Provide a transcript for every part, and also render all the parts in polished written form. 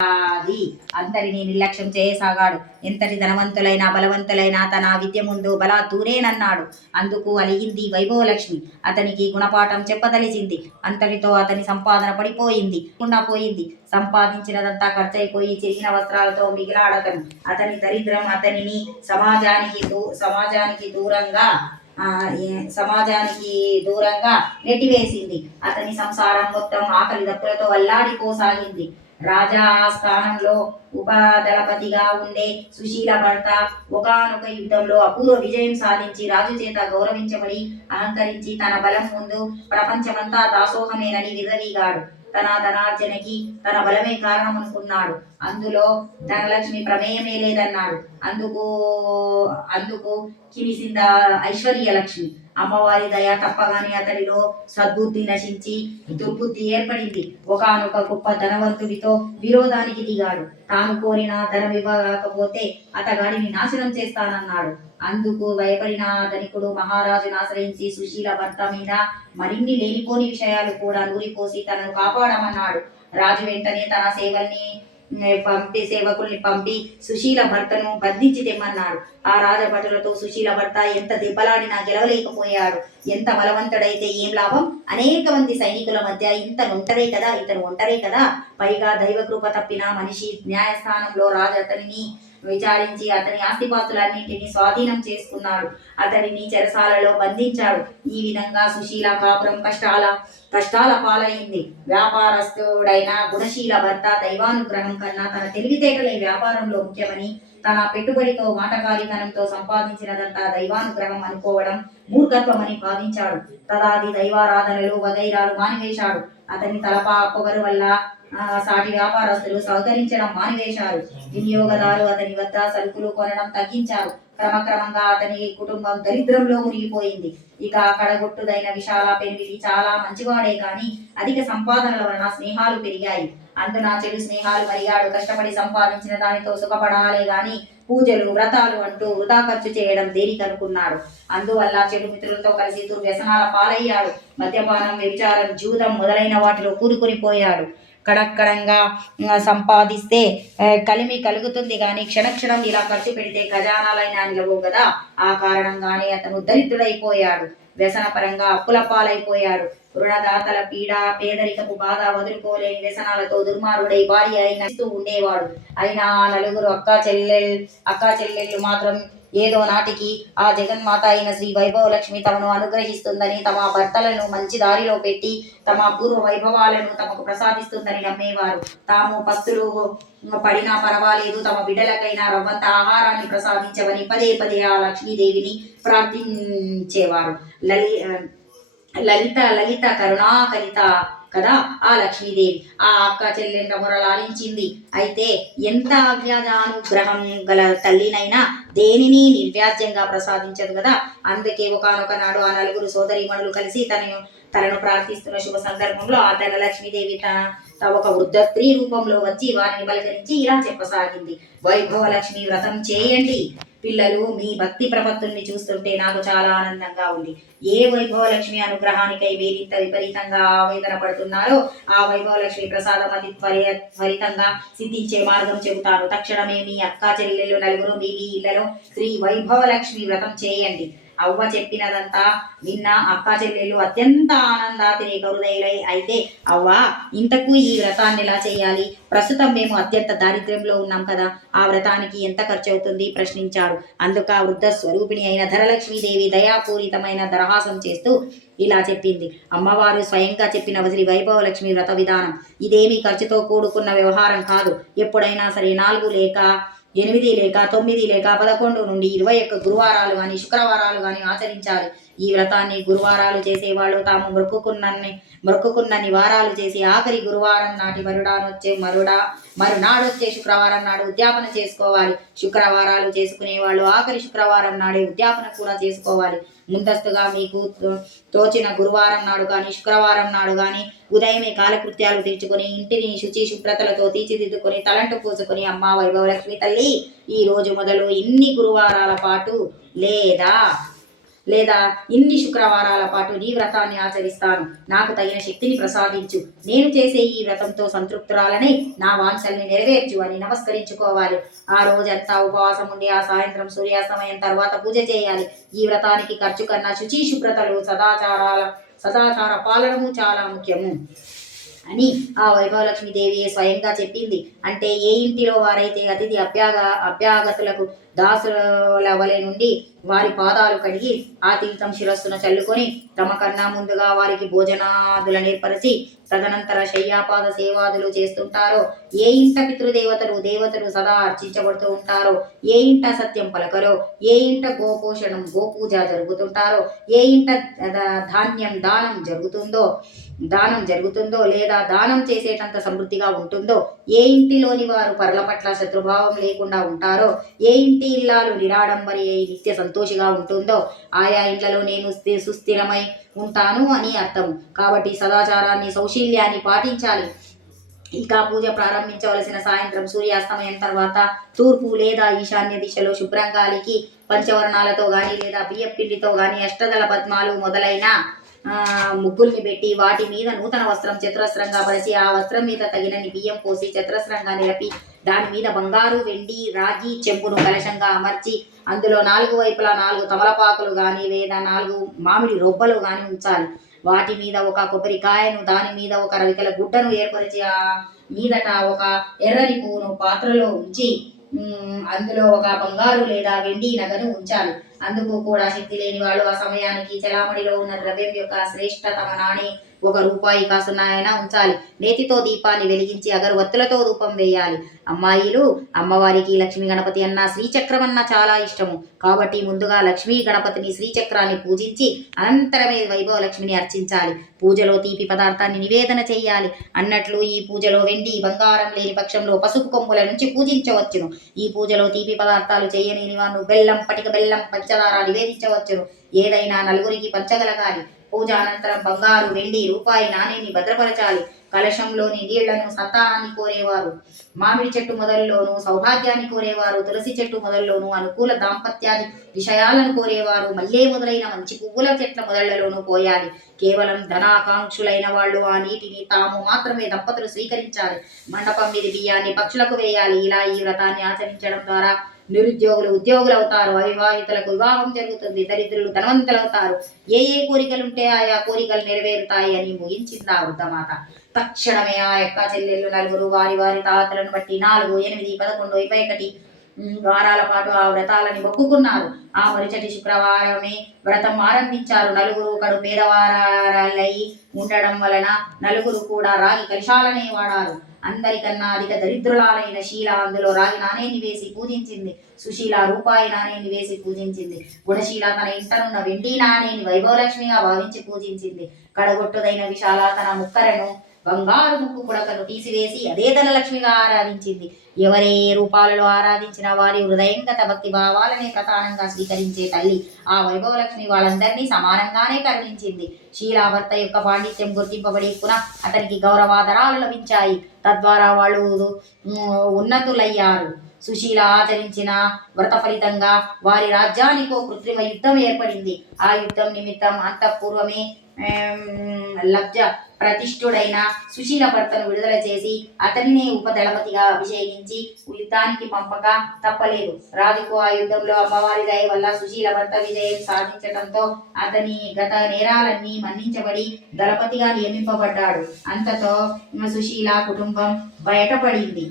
అది అందరినీ నిర్లక్ష్యం చేయసాగాడు. ఎంతటి ధనవంతులైనా బలవంతులైనా తన విద్య ముందు బలా దూరేనన్నాడు. అందుకు అలిగింది వైభవలక్ష్మి. అతనికి గుణపాఠం చెప్పదలిచింది. అంతటితో అతని సంపాదన పడిపోయింది, పోయింది. సంపాదించినదంతా ఖర్చయిపోయి చిరిగిన వస్త్రాలతో మిగిలాడతను. అతని దరిద్రం అతనిని సమాజానికి దూరంగా నెట్టివేసింది. అతని సంసారం మొత్తం ఆకలి దప్పులతో అల్లాడిపోసాగింది. రాజా స్థానంలో ఉపదళపతిగా ఉండే సుశీల భర్త ఒకానొక యుద్ధంలో అపూర్వ విజయం సాధించి రాజు చేత గౌరవించబడి అహంకరించి తన బలం ముందు ప్రపంచమంతా దాసోహమేనని విర్రవీగాడు. తన ధనార్జనకి తన బలమే కారణం అనుకున్నాడు. అందులో ధనలక్ష్మి ప్రమేయమే లేదన్నాడు. అందుకు కిమిసింద ఐశ్వర్యలక్ష్మి. అమ్మవారి దయ తప్పగానే అతడిలో సద్బుద్ధి నశించి దుర్బుద్ధి ఏర్పడింది. ఒకానొక గొప్ప ధనవంతుడితో విరోధానికి దిగాడు. తాను కోరిన ధనం ఇవ్వకపోతే అతగాడిని నాశనం చేస్తానన్నాడు. అందుకు భయపడిన ధనికుడు మహారాజును ఆశ్రయించి సుశీల భర్త మీద మరిన్ని లేనిపోని విషయాలు కూడా నూరిపోసి తనను కాపాడమన్నాడు. రాజు వెంటనే తన సేవకుల్ని పంపి సుశీల భర్తను బంధించి తెమ్మన్నాడు. ఆ రాజభటులతో సుశీల భర్త ఎంత దెబ్బలాడినా గెలవలేకపోయాడు. ఎంత బలవంతుడైతే ఏం లాభం? అనేక మంది సైనికుల మధ్య ఇతను ఒంటరే కదా. పైగా దైవకృప తప్పిన మనిషి. న్యాయస్థానంలో రాజు అతనిని విచారించి అతని ఆస్తిపాస్తులన్నింటినీ స్వాధీనం చేసుకున్నాడు. అతడిని చెరసాలలో బంధించాడు. ఈ విధంగా సుశీల కాపురం కష్టాల పాలైంది. వ్యాపారస్తుడైన గుణశీల భర్త దైవానుగ్రహం కన్నా తన తెలివితేటలే వ్యాపారంలో ముఖ్యమని, తన పెట్టుబడితో మాటకారితనంతో సంపాదించినదంతా దైవానుగ్రహం అనుకోవడం మూర్ఖత్వమని భావించాడు. తదాది దైవారాధనలు వగైరాలు మానివేశాడు. అతని పొగరు వల్ల సాటి వ్యాపారస్తులు సహకరించడం మానివేశారు. వినియోగదారు అతని వద్ద సరుకులు కొనడం తగ్గించారు. క్రమక్రమంగా అతని కుటుంబం దరిద్రంలో మునిగిపోయింది. ఇక కడగొట్టుదైన విశాల పెరిగి చాలా మంచివాడే కాని అధిక సంపాదనల వలన స్నేహాలు పెరిగాయి. అందున చెడు స్నేహాలు మరిగాడు. కష్టపడి సంపాదించిన దానితో సుఖపడాలే గాని పూజలు వ్రతాలు అంటూ వృధా ఖర్చు చేయడం దేనికనుకున్నాడు. అందువల్ల చెడు మిత్రులతో కలిసి దుర్వ్యసనాల పాలయ్యాడు. మద్యపానం, వ్యభిచారం, జూదం మొదలైన వాటిలో కూరుకునిపోయాడు. కడక్కడంగా సంపాదిస్తే కలిమి కలుగుతుంది కానీ క్షణక్షణం ఇలా ఖర్చు పెడితే ఖజానాలైనా నిలవవు కదా. ఆ కారణంగానే అతను దరిద్రుడైపోయాడు. వ్యసనపరంగా అప్పుల పాలైపోయాడు. రుణదాతల పీడ, పేదరికపు బాధ వదులుకోలేని వ్యసనాలతో దుర్మార్గుడై భార్య అయినా ఉండేవాడు. అయినా నలుగురు అక్కా చెల్లెళ్ళు మాత్రం ఏదో నాటికి ఆ జగన్మాత అయిన శ్రీ వైభవలక్ష్మి తమను అనుగ్రహిస్తుందని, తమ భర్తలను మంచి దారిలో పెట్టి తమ పూర్వ వైభవాలను తమకు ప్రసాదిస్తుందని నమ్మేవారు. తాము పస్తులు పడినా పర్వాలేదు, తమ బిడ్డలకైనా రవ్వంత ఆహారాన్ని ప్రసాదించవని పదే పదే ఆ లక్ష్మీదేవిని ప్రార్థించేవారు. లలిత కరుణాకలిత కదా ఆ లక్ష్మీదేవి. ఆ అక్క చెల్లెండ్ర మొరలాలించింది. అయితే ఎంత అవ్యాజానుగ్రహం గల తల్లినైనా దేనిని నిర్వ్యాజ్యంగా ప్రసాదించదు కదా. అందుకే ఒకానొక నాడు ఆ నలుగురు సోదరీమణులు కలిసి తనను ప్రార్థిస్తున్న శుభ సందర్భంలో ఆ ధనలక్ష్మీదేవి ఒక వృద్ధ స్త్రీ రూపంలో వచ్చి వారిని పలకరించి ఇలా చెప్పసాగింది. వైభవలక్ష్మి వ్రతం చేయండి పిల్లలు. మీ భక్తి ప్రపత్తుల్ని చూస్తుంటే నాకు చాలా ఆనందంగా ఉంది. ఏ వైభవలక్ష్మి అనుగ్రహానికై వీరింత విపరీతంగా ఆవేదన పడుతున్నారో ఆ వైభవలక్ష్మి ప్రసాదం అతి త్వరితంగా సిద్ధించే మార్గం చెబుతాను. తక్షణమే మీ అక్కా చెల్లెళ్ళు నలుగురు మీ ఇళ్లలో శ్రీ వైభవలక్ష్మి వ్రతం చేయండి. అవ్వ చెప్పినదంతా విన్న అక్కా చెల్లెళ్ళు అత్యంత ఆనందాతిరేక హృదయులై, అయితే అవ్వ ఇంతకు ఈ వ్రతాన్ని ఎలా చేయాలి? ప్రస్తుతం మేము అత్యంత దారిద్ర్యంలో ఉన్నాం కదా, ఆ వ్రతానికి ఎంత ఖర్చు అవుతుంది ప్రశ్నించారు. అందుకు ఆ వృద్ధ స్వరూపిణి అయిన ధనలక్ష్మీదేవి దయాపూరితమైన దరహాసం చేస్తూ ఇలా చెప్పింది. అమ్మవారు స్వయంగా చెప్పిన శ్రీ వైభవలక్ష్మి వ్రత విధానం ఇదేమీ ఖర్చుతో కూడుకున్న వ్యవహారం కాదు. ఎప్పుడైనా సరే 4 లేక 8 లేక 9 లేక 11 నుండి 21 గురువారాలు కానీ శుక్రవారాలు కానీ ఆచరించాలి. ఈ వ్రతాన్ని గురువారాలు చేసేవాళ్ళు తాము మొక్కుకున్నన్ని వారాలు చేసి ఆఖరి గురువారం నాటి మరునాడొచ్చే శుక్రవారం నాడు ఉద్యాపన చేసుకోవాలి. శుక్రవారాలు చేసుకునేవాళ్ళు ఆఖరి శుక్రవారం నాడే ఉద్యాపన కూడా చేసుకోవాలి. ముందస్తుగా మీకు తోచిన గురువారం నాడు కానీ శుక్రవారం నాడు కానీ ఉదయమే కాలకృత్యాలు తీర్చుకొని ఇంటిని శుచి శుభ్రతలతో తీర్చిదిద్దుకొని తలంటు పూసుకొని అమ్మ వైభవలక్ష్మి తల్లి ఈ రోజు మొదలు ఇన్ని గురువారాల పాటు లేదా ఇన్ని శుక్రవారాల పాటు నీ వ్రతాన్ని ఆచరిస్తాను. నాకు తగిన శక్తిని ప్రసాదించు. నేను చేసే ఈ వ్రతంతో సంతృప్తురాలనై నా వాంఛల్ని నెరవేర్చు అని నమస్కరించుకోవాలి. ఆ రోజంతా ఉపవాసం ఉండి ఆ సాయంత్రం సూర్యాస్తమయం తర్వాత పూజ చేయాలి. ఈ వ్రతానికి ఖర్చు కన్నా శుచి, శుభ్రతలు, సదాచార పాలనము చాలా ముఖ్యము అని ఆ వైభవలక్ష్మీదేవియే స్వయంగా చెప్పింది. అంటే ఏ ఇంటిలో వారైతే అతిథి అభ్యాగతులకు దాసుల వలె నుండి వారి పాదాలు కడిగి ఆ తీర్థం శిరస్సున చల్లుకొని తమ కన్నా ముందుగా వారికి భోజనాదులను ఏర్పరిచి తదనంతర శయ్యాపాద సేవాదులు చేస్తుంటారో, ఏ ఇంట దేవతలు సదా అర్చించబడుతూ ఉంటారో, ఏ ఇంట సత్యం పలకరో, ఏ ఇంట గోపూజ జరుగుతుంటారో, ఏ ఇంట దానం జరుగుతుందో లేదా దానం చేసేటంత సమృద్ధిగా ఉంటుందో, ఏ ఇంటిలోని వారు పరుల పట్ల శత్రుభావం లేకుండా ఉంటారో, ఏ ఇంటి ఇల్లాలు నిరాడంబరి అయి నిత్య సంతోషిగా ఉంటుందో ఆయా ఇంట్లలో నేను సుస్థిరమై ఉంటాను అని అర్థం. కాబట్టి సదాచారాన్ని, సౌశీల్యాన్ని పాటించాలి. ఇక పూజ ప్రారంభించవలసిన సాయంత్రం సూర్యాస్తమయం తర్వాత తూర్పు లేదా ఈశాన్య దిశలో శుభ్రంగా అలికి పంచవర్ణాలతో గాని లేదా బియ్యపిండితో గాని అష్టదళ పద్మాలు మొదలైన ముగ్గుల్ని పెట్టి వాటి మీద నూతన వస్త్రం చతురస్రంగా పరిచి ఆ వస్త్రం మీద తగినన్ని బియ్యం పోసి చతురస్రంగా నిలిపి దాని మీద బంగారు, వెండి, రాగి చెంపును కలశంగా అమర్చి అందులో 4 వైపులా 4 తమలపాకులు గాని లేదా 4 మామిడి రొబ్బలు గాని ఉంచాలి. వాటి మీద ఒక కొబ్బరికాయను, దాని మీద ఒక రవికల గుడ్డను ఏర్పరిచి ఆ మీదట ఒక ఎర్రని పువ్వును పాత్రలో ఉంచి అందులో ఒక బంగారు లేదా వెండి నగను ఉంచాలి. అందుకు కూడా శక్తి లేని వాళ్ళు ఆ సమయానికి చలామణిలో ఉన్న ద్రవ్యం యొక్క శ్రేష్టతమ నాణి ₹1 కాసున్నాయన ఉంచాలి. నేతితో దీపాన్ని వెలిగించి అగరవత్తులతో ధూపం వేయాలి. అమ్మాయిలు అమ్మవారికి లక్ష్మీ గణపతి అన్న శ్రీచక్రం అన్న చాలా ఇష్టము. కాబట్టి ముందుగా లక్ష్మీ గణపతిని శ్రీచక్రాన్ని పూజించి అనంతరమే వైభవ లక్ష్మిని అర్చించాలి. పూజలో తీపి పదార్థాన్ని నివేదన చేయాలి. అన్నట్లు ఈ పూజలో వెండి, బంగారం లేని పక్షంలో పసుపు కొమ్ముల నుంచి పూజించవచ్చును. ఈ పూజలో తీపి పదార్థాలు చేయని వారు బెల్లం, పటిక బెల్లం, పంచదార నివేదించవచ్చును. ఏదైనా నలుగురికి పంచగలగాలి. పూజ అనంతరం బంగారు, వెండి, రూపాయి నాణేన్ని భద్రపరచాలి. కలశంలోని నీళ్లను సంతానాన్ని కోరేవారు, మామిడి చెట్టు మొదల్లోనూ సౌభాగ్యాన్ని కోరేవారు, తులసి చెట్టు మొదల్లోనూ అనుకూల దాంపత్యాది విషయాలను కోరేవారు, మల్లె మొదలైన మంచి పువ్వుల చెట్ల మొదళ్లలోనూ పోయాలి. కేవలం ధనాకాంక్షులైన వాళ్ళు ఆ నీటిని తాము మాత్రమే దంపతులు స్వీకరించాలి. మండపం మీద బియ్యాన్ని పక్షులకు వేయాలి. ఇలా ఈ వ్రతాన్ని ఆచరించడం ద్వారా నిరుద్యోగులు ఉద్యోగులు అవుతారు, అవివాహితులకు వివాహం జరుగుతుంది, దరిద్రులు ధనవంతులవుతారు, ఏ కోరికలుంటే ఆయా కోరికలు నెరవేరుతాయి అని ముగించింది ఆ వృద్ధమాత. తక్షణమే ఆ యొక్క చెల్లెళ్ళు నలుగురు వారి వారి తాతలను బట్టి 4, 8, 11, 21 వారాల పాటు ఆ వ్రతాలని మొక్కుకున్నారు. ఆ మరుసటి శుక్రవారమే వ్రతం ఆరంభించారు. నలుగురు కడు పేదవారలై ఉండడం వలన నలుగురు కూడా రాగి కలశాలనే వాడారు. అందరికన్నా అధిక దరిద్రురాలైన శీల అందులో రాగి నాణేన్ని వేసి పూజించింది. సుశీల రూపాయి నాణేన్ని వేసి పూజించింది. గుణశీల తన ఇంటనున్న వెండి నాణేన్ని వైభవలక్ష్మిగా భావించి పూజించింది. కడగొట్టుదైన విశాల తన ముక్కరను బంగారు ముక్కు పుడకను తీసివేసి అదే ధనలక్ష్మిగా ఆరాధించింది. ఎవరే రూపాలలో ఆరాధించిన వారి హృదయంగత భక్తి భావాలనే ప్రధానంగా స్వీకరించే తల్లి ఆ వైభవలక్ష్మి వాళ్ళందరినీ సమానంగానే కరుణించింది. శీలాభర్త యొక్క పాండిత్యం గుర్తింపబడి పునః అతనికి గౌరవాదరాలు లభించాయి. తద్వారా వాళ్ళు ఉన్నతులయ్యారు. సుశీల ఆచరించిన వ్రత ఫలితంగా వారి రాజ్యానికో కృత్రిమ యుద్ధం ఏర్పడింది. ఆ యుద్ధం నిమిత్తం అంతఃపూర్వమే లబ్జ ప్రతిష్ఠుడైన సుశీల భర్తను విడుదల చేసి అతనినే ఉపదళపతిగా అభిషేకించి యుద్ధానికి పంపక తప్పలేదు. రాజుకు ఆ యుద్ధంలో అమ్మవారి దయ వల్ల సుశీల భర్త విజయం సాధించడంతో అతని గత నేరాలన్నీ మన్నించబడి దళపతిగా నియమింపబడ్డాడు. అంతతో సుశీల కుటుంబం బయటపడింది.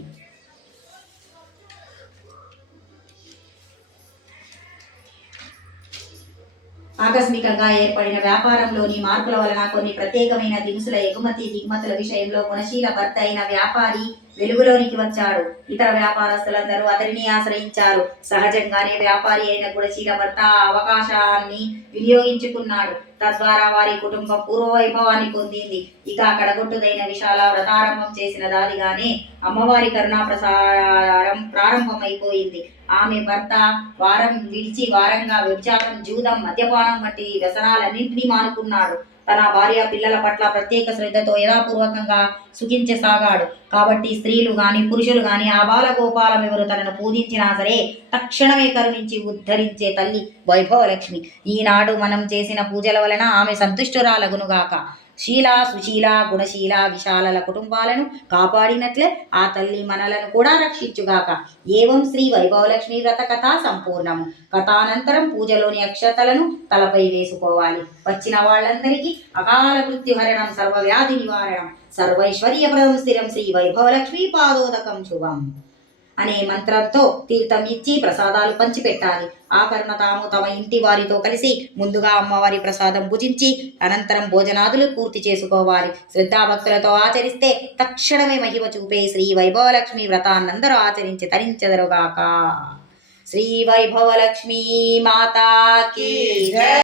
ఆకస్మికంగా ఏర్పడిన వ్యాపారంలోని మార్పుల వలన కొన్ని ప్రత్యేకమైన దినుసుల ఎగుమతి దిగుమతుల విషయంలో గుణశీల భర్త అయిన వ్యాపారి వెలుగులోనికి వచ్చాడు. ఇతర వ్యాపారస్తులందరూ అతనిని ఆశ్రయించారు. సహజంగానే వ్యాపారి అయిన గుణశీల భర్త ఆ అవకాశాన్ని వినియోగించుకున్నాడు. తద్వారా వారి కుటుంబం పూర్వవైభవాన్ని పొందింది. ఇక కడగొట్టుదైన విశాల వ్రతారంభం చేసిన దాదిగానే అమ్మవారి కరుణా ప్రసారం ప్రారంభమైపోయింది. ఆమె భర్త వారం విడిచి వారంగా వ్యభిచారం, జూదం, మద్యపానం వంటి వ్యసనాలన్నింటినీ మానుకున్నాడు. తన భార్య పిల్లల పట్ల ప్రత్యేక శ్రద్ధతో యథాపూర్వకంగా సుఖించసాగాడు. కాబట్టి స్త్రీలు గాని పురుషులు గాని ఆ బాలగోపాలమెవరు తనను పూజించినా సరే తక్షణమే కరుణించి ఉద్ధరించే తల్లి వైభవలక్ష్మి. ఈనాడు మనం చేసిన పూజల వలన ఆమె సంతుష్టురాలగునుగాక. శీల సుశీల గుణశీల విశాలల కుటుంబాలను కాపాడినట్లే ఆ తల్లి మనలను కూడా రక్షించుగాక. ఏవం శ్రీ వైభవలక్ష్మి వ్రత కథా సంపూర్ణము. కథానంతరం పూజలోని అక్షతలను తలపై వేసుకోవాలి. వచ్చిన వాళ్ళందరికీ అకాల మృత్యుహరణం, సర్వవ్యాధి నివారణం, సర్వైశ్వర్యప్రదం స్థిరం శ్రీ వైభవలక్ష్మి పాదోదకం శుభం అనే మంత్రంతో తీర్థం ఇచ్చి ప్రసాదాలు పంచిపెట్టాలి. ఆఖరణ తాము తమ ఇంటి వారితో కలిసి ముందుగా అమ్మవారి ప్రసాదం భుజించి అనంతరం భోజనాదులు పూర్తి చేసుకోవాలి. శ్రద్ధాభక్తులతో ఆచరిస్తే తక్షణమే మహిమ చూపే శ్రీ వైభవలక్ష్మి వ్రతాన్నందరూ ఆచరించి తరించెదరుగాక. శ్రీ వైభవలక్ష్మీ మాతాకి జై.